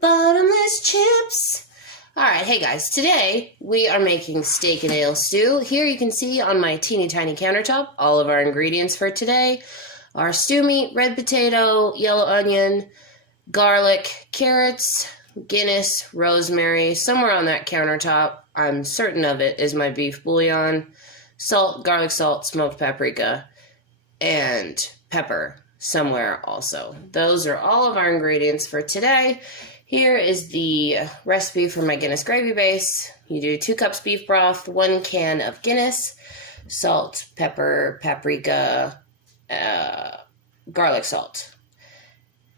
Bottomless chips. Alright, hey guys, today we are making steak and ale stew. Here you can see on my teeny tiny countertop all of our ingredients for today. Our stew meat, red potato, yellow onion, garlic, carrots, guinness, rosemary. Somewhere on that countertop, I'm certain of it, is my beef bouillon, salt, garlic salt, smoked paprika, and pepper somewhere also. Those are all of our ingredients for today. Here is the recipe for my Guinness gravy base. You do 2 cups beef broth, 1 can of Guinness, salt, pepper, paprika, garlic salt,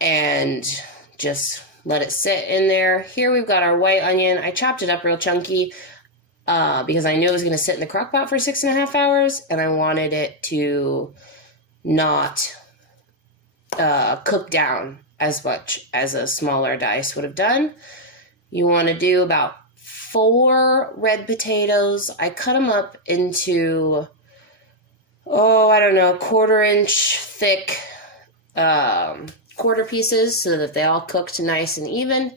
and just let it sit in there. Here we've got our white onion. I chopped it up real chunky because I knew it was going to sit in the crock pot for 6.5 hours, and I wanted it to not cook down as much as a smaller dice would have done. You want to do about 4 red potatoes. I cut them up into, I don't know, 1/4 inch thick quarter pieces so that they all cooked nice and even.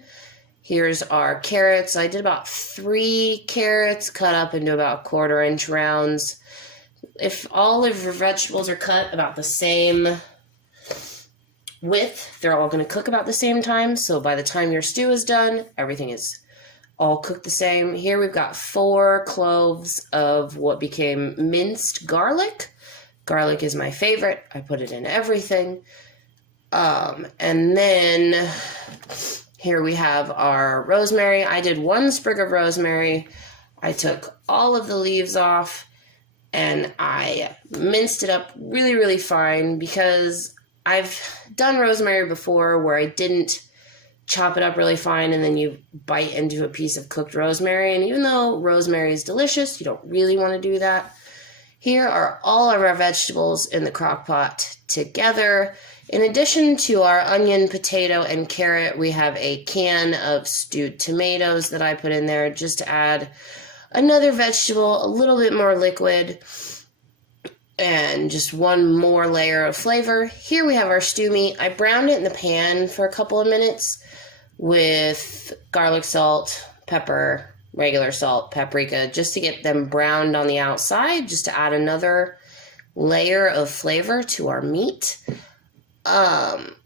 Here's our carrots. I did about 3 carrots cut up into about 1/4 inch rounds. If all of your vegetables are cut about the same width, they're all going to cook about the same time. So by the time your stew is done, everything is all cooked the same. Here we've got 4 cloves of what became minced garlic. Garlic is my favorite. I put it in everything. And then here we have our rosemary. I did 1 sprig of rosemary. I took all of the leaves off and I minced it up really, really fine because I've done rosemary before where I didn't chop it up really fine and then you bite into a piece of cooked rosemary. And even though rosemary is delicious, you don't really want to do that. Here are all of our vegetables in the crock pot together. In addition to our onion, potato, and carrot, we have a can of stewed tomatoes that I put in there just to add another vegetable, a little bit more liquid, and just 1 more layer of flavor. Here we have our stew meat. I browned it in the pan for a couple of minutes with garlic salt, pepper, regular salt, paprika, just to get them browned on the outside, just to add another layer of flavor to our meat.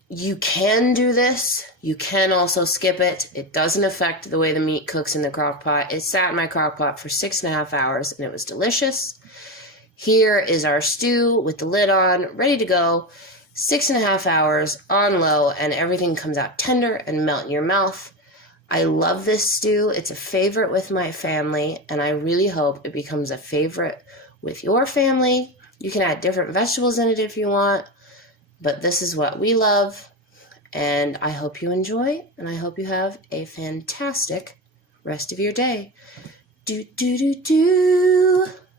You can do this. You can also skip it. It doesn't affect the way the meat cooks in the crock pot. It sat in my crock pot for 6.5 hours and it was delicious. Here is our stew with the lid on, ready to go. 6.5 hours on low, and everything comes out tender and melt in your mouth. I love this stew. It's a favorite with my family, and I really hope it becomes a favorite with your family. You can add different vegetables in it if you want, but this is what we love, and I hope you enjoy, and I hope you have a fantastic rest of your day. Do, do, do, do.